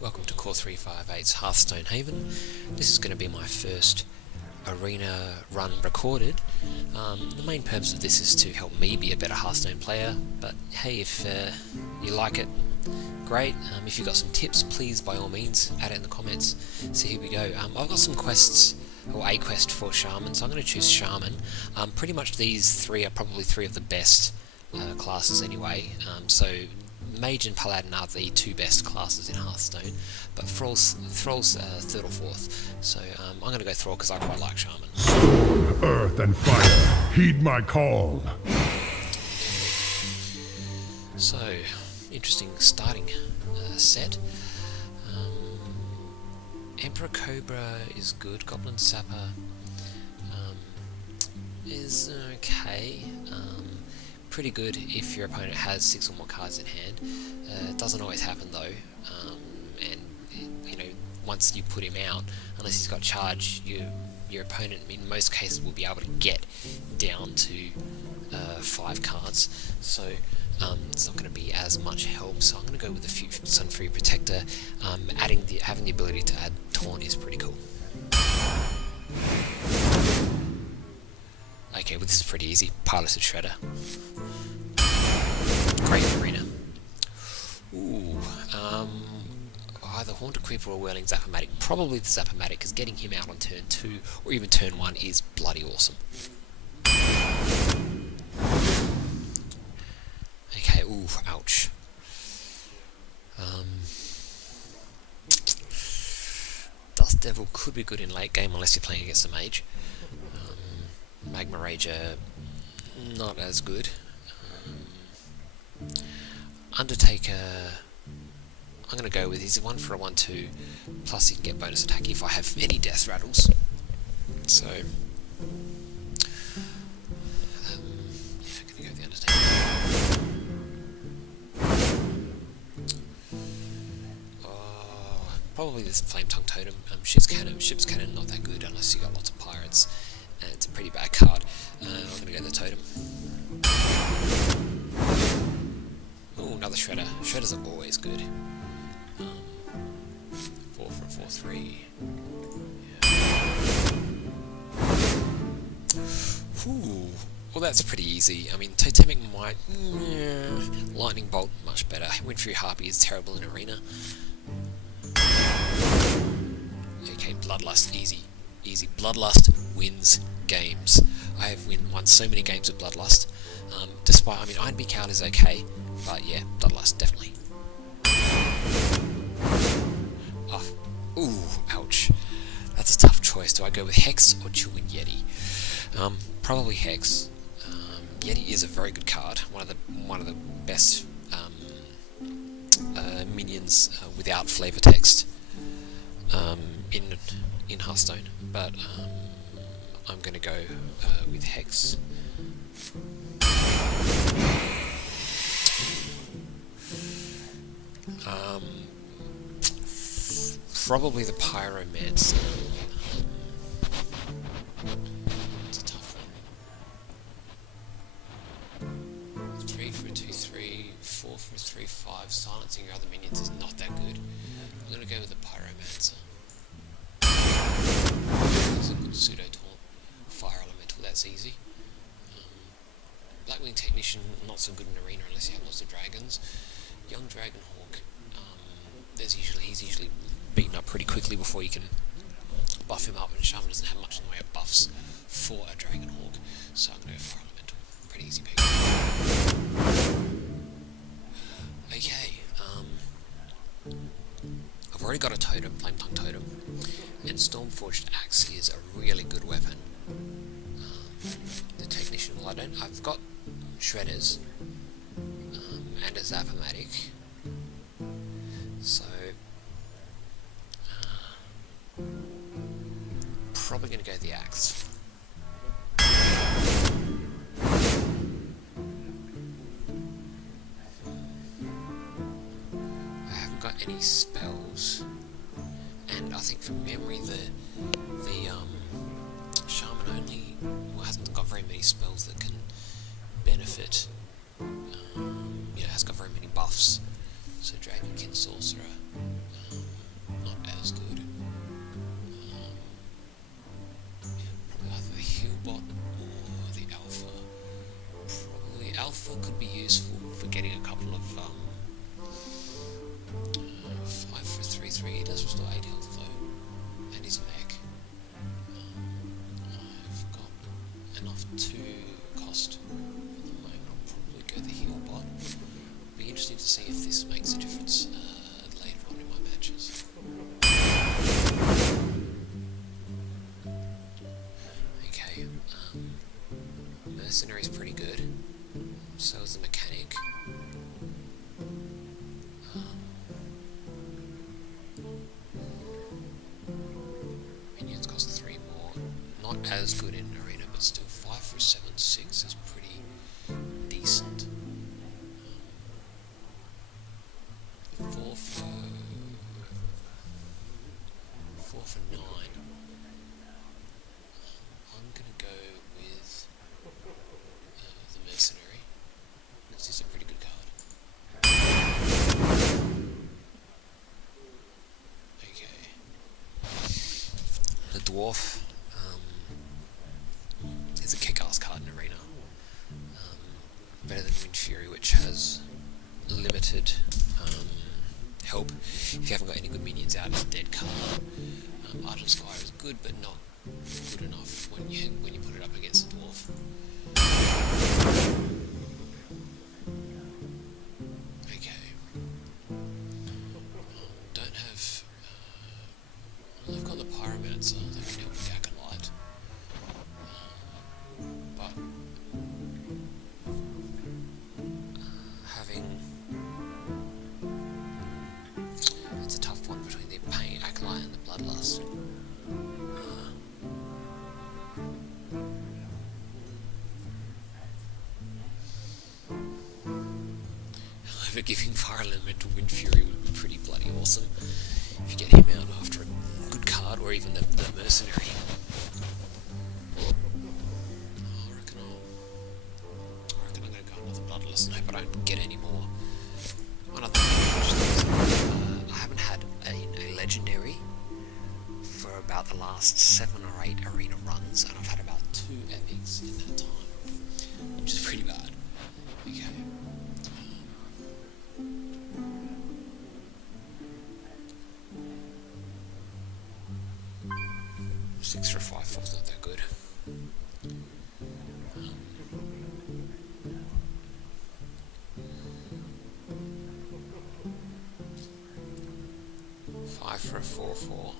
Welcome to Core 358's Hearthstone Haven. This is going to be my first arena run recorded. The main purpose of this is to help me be a better Hearthstone player, but hey, if you like it, great. If you've got some tips, please by all means add it in the comments. So here we go. I've got some quests, or a quest for Shaman, so I'm going to choose Shaman. Pretty much these three are probably three of the best classes anyway, so Mage and Paladin are the two best classes in Hearthstone, but Thrall's third or fourth, so I'm going to go Thrall because I quite like Shaman. Earth and fire, heed my call. So, interesting starting set. Emperor Cobra is good, Goblin Sapper is okay. Pretty good if your opponent has 6 or more cards in hand. It doesn't always happen though, and you know, once you put him out, unless he's got charge, your opponent in most cases will be able to get down to 5 cards, so it's not going to be as much help. So I'm going to go with the Sunfury Protector. Having the ability to add Taunt is pretty cool. Okay, well this is pretty easy. Piloted Shredder. Great arena. Ooh, either Haunted Creeper or Whirling Zap-O-Matic. Probably the Zap-O-Matic, because getting him out on turn 2 or even turn 1 is bloody awesome. Okay, ooh, ouch. Dust Devil could be good in late game unless you're playing against a mage. Magma Rager, not as good. Undertaker, I'm going to go with, he's a 1 for a 1/2, plus he can get bonus attack if I have any death rattles. So, if I'm going to go with the Undertaker. Probably this Flame Tongue Totem. Ship's Cannon, not that good unless you got lots of pirates. And it's a pretty bad card. I'm going to go with the Totem. Oh, another Shredder. Shredders are always good. 4 for a 4/3. Yeah. Ooh, well that's pretty easy. I mean, Totemic Might, Lightning Bolt, much better. Windfury Harpy is terrible in Arena. Okay, Bloodlust, easy. Easy. Bloodlust wins games. I have won so many games with Bloodlust. Despite, I mean, Iron Beak Out is okay, but yeah, Bloodlust, definitely. Oh, ooh, ouch. That's a tough choice. Do I go with Hex or Chewing Yeti? Probably Hex. Yeti is a very good card. One of the best minions without flavor text in Hearthstone, but I'm going to go with Hex. Probably the Pyromancer. It's a tough one. 3 for a 2/3, 4 for a 3/5. Silencing your other minions is not that good. I'm going to go with the Pyromancer. It's a good pseudo taunt. Fire Elemental, that's easy. Blackwing Technician, not so good in Arena unless you have lots of dragons. Young Dragonhawk, he's usually beaten up pretty quickly before you can buff him up, and Shaman doesn't have much in the way of buffs for a Dragonhawk, so I'm going to go Fire Elemental. Pretty easy pick. Okay, I've already got a totem, Flame Tongue Totem, and Stormforged Axe is a really good weapon. The Technician, well I've got Shredders, and a Zap-O-Matic, so probably going to go with the Axe. I haven't got any spells, and I think from memory the Shaman only hasn't got very many spells that can benefit. Has got very many buffs. So Dragonkin Sorcerer. as good in arena, but still 5 for a 7/6 is pretty decent. 4 for 9. I'm gonna go with the mercenary. This is a pretty good card. Okay. The dwarf is a kick-ass card in arena. Better than Wind Fury, which has limited help. If you haven't got any good minions out, it's a dead card. Argent's Fire is good, but not good enough when you put it up against a dwarf. Okay. Don't have. Well, I've got the Pyromancer. That can help with Acolyte. But having. It's a tough one between the Pain Acolyte and the Bloodlust. However, giving Fire Elemental Wind Fury would be pretty bloody awesome if you get him out after a good card, or even the Mercenary. I reckon I'm going to go another Bloodlust and hope I don't get any more. One other thing, I haven't had a legendary for about the last 7 or 8 arena runs, and I've had about 2 epics in that time, which is pretty bad. Okay. 6 for a 5/4 is not that good. 5 for a 4/4,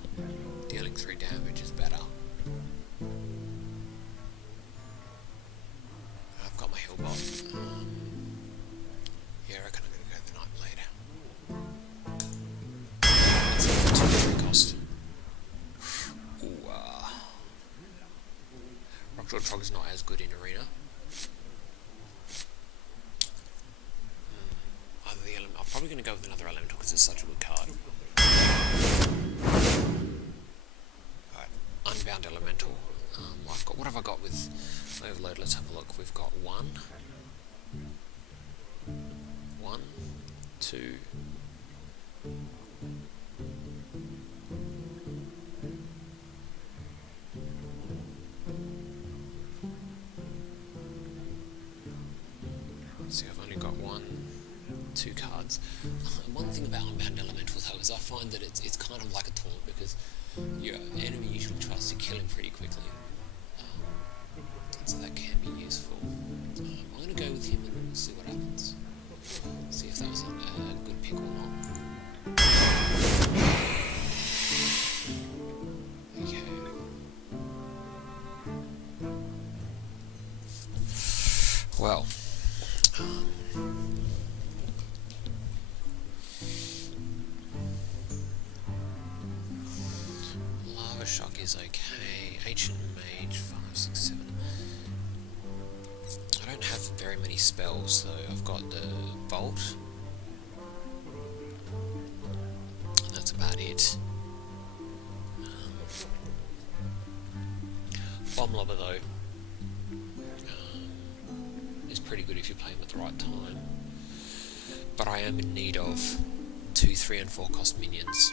dealing 3 damage is better. I've got my Hillbot. Yeah, I reckon I'm going to go the Nightblade. It's a 2 cost. Ooh, Rockjaw Trog is not as good in arena. I'm probably going to go with another Elemental because it's such a good card. Alright, Unbound Elemental. What have I got with Overload? Let's have a look. We've got 1, 2, 2 cards. One thing about Unbound Elemental though is I find that it's kind of like a taunt, because your enemy usually tries to kill him pretty quickly, so that can be useful. I'm going to go with him and see what happens. See if that was a good pick or not. Okay. Well, Lava Shock is okay. Ancient Mage, 5, 6, 7. I don't have very many spells though. I've got the Bolt, and that's about it. Bomb Lobber though is pretty good if you play him at the right time, but I am in need of 2, 3 and 4 cost minions,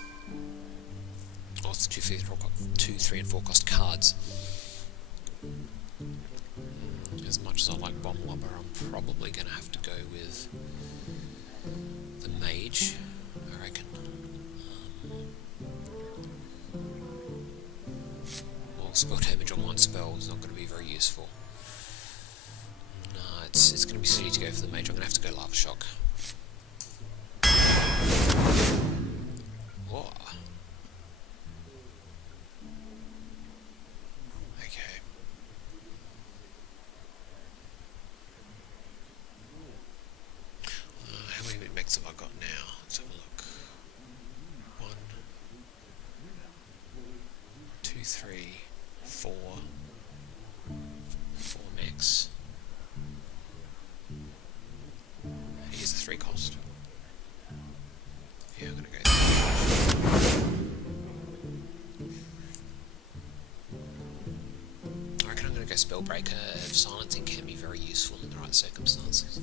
or 2, 3 and 4 cost cards. As much as I like Bomb Lobber, I'm probably going to have to go with the Mage, I reckon. Well, spell damage on 1 spell is not going to be very useful. No, it's going to be silly to go for the Mage. I'm going to have to go Lava Shock. Whoa. Okay. How many mechs have I got now? Let's have a look. 1, 2, 3, 4, attacks. He is a 3 cost. Yeah, I'm gonna go there. I reckon I'm gonna go Spellbreaker. Silencing can be very useful in the right circumstances.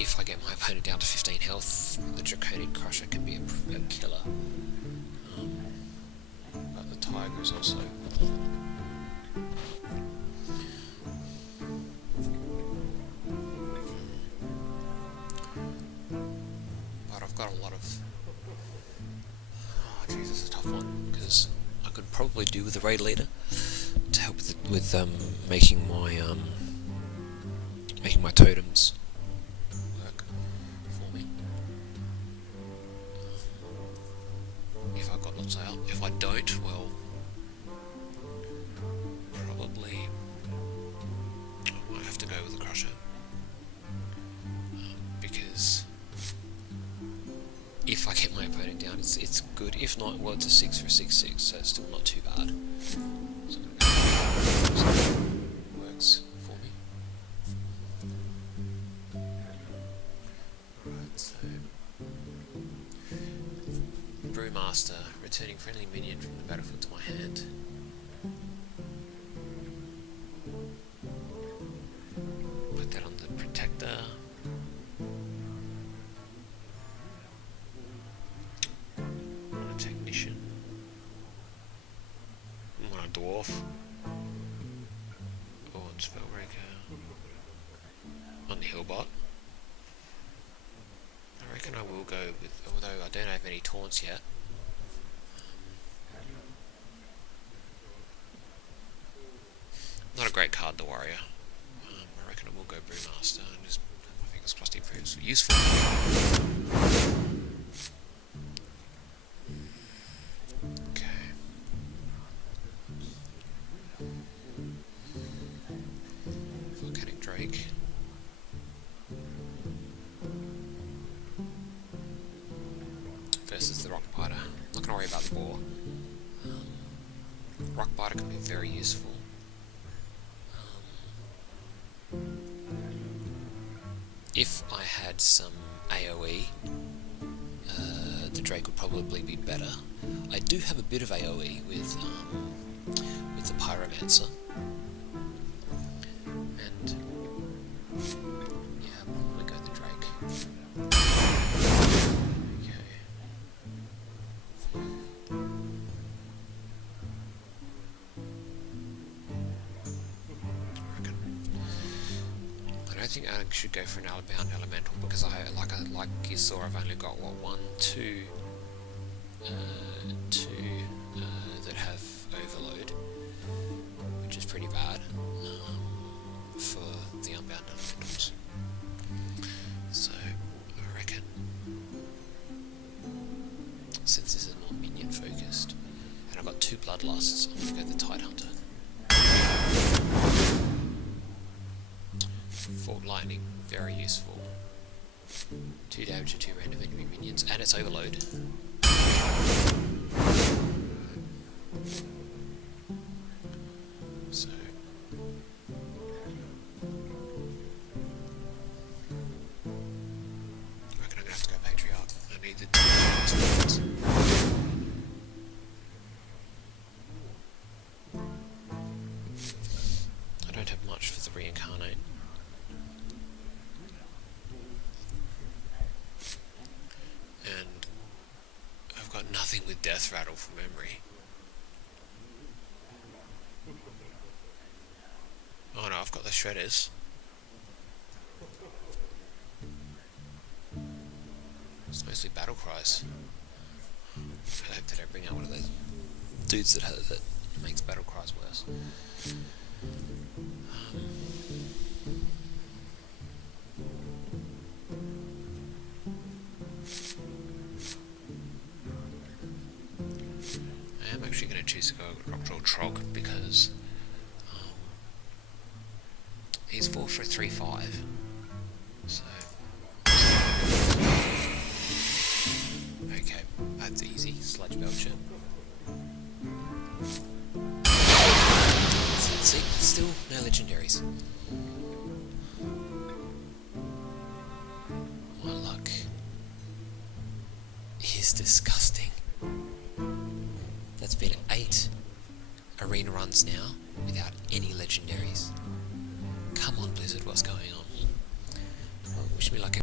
If I get my opponent down to 15 health, the Draconic Crusher can be a killer. But the Tiger is also... But I've got a lot of... Oh jeez, it's a tough one, because I could probably do with a Raid Leader to help with making my totems work for me. If I've got lots of help. If I don't, well, probably I might have to go with the Crusher. Because if I get my opponent down, it's good. If not, well, it's a 6 for a 6/6, so it's still not too bad. So works for me. Right, so Brewmaster, returning friendly minion from the battlefield to my hand. Put that on the Protector. On a Technician. On a Dwarf. Or on Spellbreaker. On the Hillbot. I reckon I will go with, although I don't have any taunts yet. Not a great card, the Warrior. I reckon I will go Brewmaster and just, I think it's crossed proves useful. Okay. Volcanic Drake. Versus the Rockbiter. Not gonna worry about the boar. Rockbiter can be very useful. If I had some AoE, the Drake would probably be better. I do have a bit of AoE with the Pyromancer, and yeah, I'll probably go the Drake. I think I should go for an Outbound Elemental because like you saw, I've only got what, two that have Overload, which is pretty bad for the Unbound Elementals. So I reckon, since this is more minion focused, and I've got 2 Bloodlusts, I'm gonna go the Tidehunter. Fort Lightning, very useful. 2 damage to 2 random enemy minions, and it's Overload. So I reckon I'm gonna have to go Patriarch. I need the 2 ones. I don't have much for the Reincarnate. And I've got nothing with Death Rattle from memory. Oh no, I've got the Shredders. It's mostly Battle Cries. I hope they don't bring out one of those dudes that makes Battle Cries worse. I am actually going to choose to go Rockdraw Trog because he's 4 for a 3/5. So That's easy. Sludge Belcher. See, still no legendaries. My luck is disgusting. That's been 8 arena runs now without any legendaries. Come on, Blizzard, what's going on? Well, wish me luck.